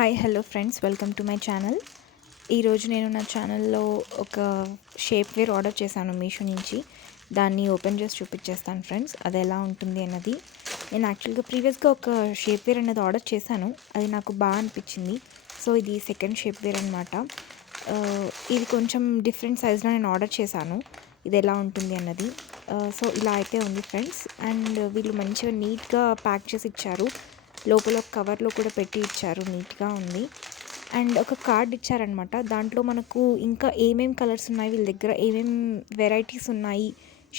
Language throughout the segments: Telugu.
Hi hello friends, welcome to my channel. ఈరోజు నేను నా ఛానల్లో ఒక షేప్ వేర్ ఆర్డర్ చేశాను మీషో నుంచి. దాన్ని ఓపెన్ చేసి చూపించేస్తాను ఫ్రెండ్స్, అది ఎలా ఉంటుంది అన్నది. నేను యాక్చువల్గా ప్రీవియస్గా ఒక షేప్ వేర్ అనేది ఆర్డర్ చేశాను, అది నాకు బాగా అనిపించింది. సో ఇది సెకండ్ షేప్ వేర్ అనమాట. ఇది కొంచెం డిఫరెంట్ సైజ్లో నేను ఆర్డర్ చేశాను, ఇది ఎలా ఉంటుంది అన్నది. సో ఇలా అయితే ఉంది ఫ్రెండ్స్. అండ్ వీళ్ళు మంచిగా నీట్గా ప్యాక్ చేసి ఇచ్చారు, లోపల కవర్లో కూడా పెట్టి ఇచ్చారు, నీట్గా ఉంది. అండ్ ఒక కార్డ్ ఇచ్చారనమాట, దాంట్లో మనకు ఇంకా ఏమేమి కలర్స్ ఉన్నాయి, వీళ్ళ దగ్గర ఏమేమి వెరైటీస్ ఉన్నాయి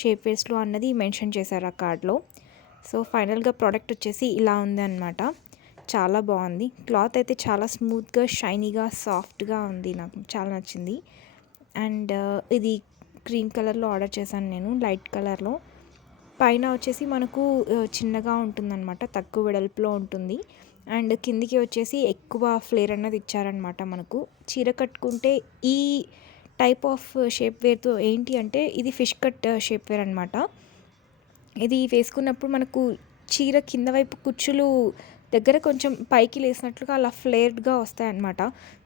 షేప్ వేస్లో అన్నది మెన్షన్ చేశారు ఆ కార్డ్లో. సో ఫైనల్గా ప్రోడక్ట్ వచ్చేసి ఇలా ఉంది అనమాట. చాలా బాగుంది, క్లాత్ అయితే చాలా స్మూత్గా, షైనీగా, సాఫ్ట్గా ఉంది, నాకు చాలా నచ్చింది. అండ్ ఇది క్రీమ్ కలర్లో ఆర్డర్ చేశాను నేను, లైట్ కలర్లో. పైన వచ్చేసి మనకు చిన్నగా ఉంటుందన్నమాట, తక్కువ వెడల్పులో ఉంటుంది. అండ్ కిందికి వచ్చేసి ఎక్కువ ఫ్లేర్ అన్నది ఇచ్చారనమాట. మనకు చీర కట్టుకుంటే ఈ టైప్ ఆఫ్ షేప్ వేర్తో ఏంటి అంటే, ఇది ఫిష్ కట్ షేప్ వేర్ అనమాట. ఇది వేసుకున్నప్పుడు మనకు చీర కింద వైపు కుచ్చులు దగ్గర కొంచెం పైకి లేసినట్లుగా అలా ఫ్లేర్డ్గా వస్తాయన్నమాట.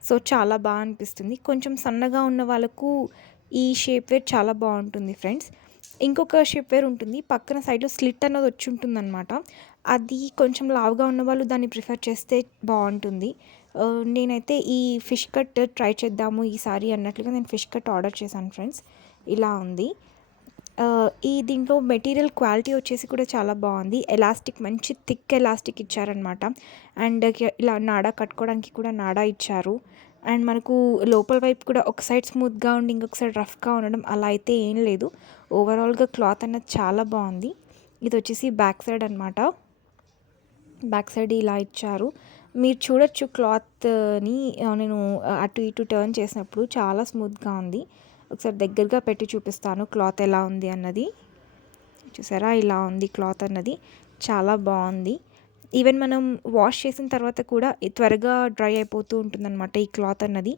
సో చాలా బాగా అనిపిస్తుంది. కొంచెం సన్నగా ఉన్న వాళ్ళకు ఈ షేప్ వేర్ చాలా బాగుంటుంది ఫ్రెండ్స్. ఇంకొక షేప్ వేర్ ఉంటుంది, పక్కన సైడ్లో స్లిట్ అన్నది వచ్చి ఉంటుంది అనమాట. అది కొంచెం లావుగా ఉన్న వాళ్ళు దాన్ని ప్రిఫర్ చేస్తే బాగుంటుంది. నేనైతే ఈ ఫిష్ కట్ ట్రై చేద్దాము ఈసారి అన్నట్లుగా నేను ఫిష్ కట్ ఆర్డర్ చేశాను ఫ్రెండ్స్. ఇలా ఉంది. ఈ దీంట్లో మెటీరియల్ క్వాలిటీ వచ్చేసి కూడా చాలా బాగుంది. ఎలాస్టిక్ మంచి థిక్ ఎలాస్టిక్ ఇచ్చారనమాట. అండ్ ఇలా నాడా కట్టుకోవడానికి కూడా నాడా ఇచ్చారు. అండ్ మనకు లోపల వైపు కూడా ఒక సైడ్ స్మూత్గా ఉండి ఇంకొక సైడ్ రఫ్గా ఉండడం అలా అయితే ఏం లేదు. ఓవరాల్గా క్లాత్ అన్నది చాలా బాగుంది. ఇది వచ్చేసి బ్యాక్ సైడ్ అనమాట. బ్యాక్ సైడ్ ఇలా ఇచ్చారు, మీరు చూడొచ్చు క్లాత్ని. నేను అటు ఇటు టర్న్ చేసినప్పుడు చాలా స్మూత్గా ఉంది. ఒకసారి దగ్గరగా పెట్టి చూపిస్తాను క్లాత్ ఎలా ఉంది అన్నది. చూసారా, ఇలా ఉంది క్లాత్ అన్నది, చాలా బాగుంది. ఈవెన్ మనం వాష్ చేసిన తర్వాత కూడా త్వరగా డ్రై అయిపోతూ ఉంటుందన్నమాట ఈ క్లాత్ అన్నది.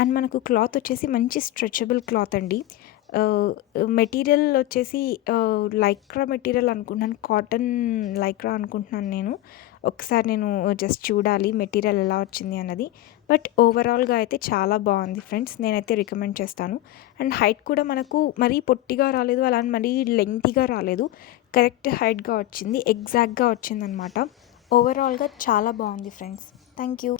అండ్ మనకు క్లాత్ వచ్చేసి మంచి స్ట్రెచబుల్ క్లాత్ అండి. మెటీరియల్ వచ్చేసి లైక్రా మెటీరియల్ అనుకుంటున్నాను, కాటన్ లైక్రా అనుకుంటున్నాను నేను. ఒకసారి నేను జస్ట్ చూడాలి మెటీరియల్ ఎలా వచ్చింది అన్నది. బట్ ఓవరాల్గా అయితే చాలా బాగుంది ఫ్రెండ్స్, నేనైతే రికమెండ్ చేస్తాను. అండ్ హైట్ కూడా మనకు మరీ పొట్టిగా రాలేదు, అలా మరీ లెంగ్తీగా రాలేదు, కరెక్ట్ హైట్గా వచ్చింది, ఎగ్జాక్ట్గా వచ్చిందనమాట. ఓవరాల్గా చాలా బాగుంది ఫ్రెండ్స్. Thank you.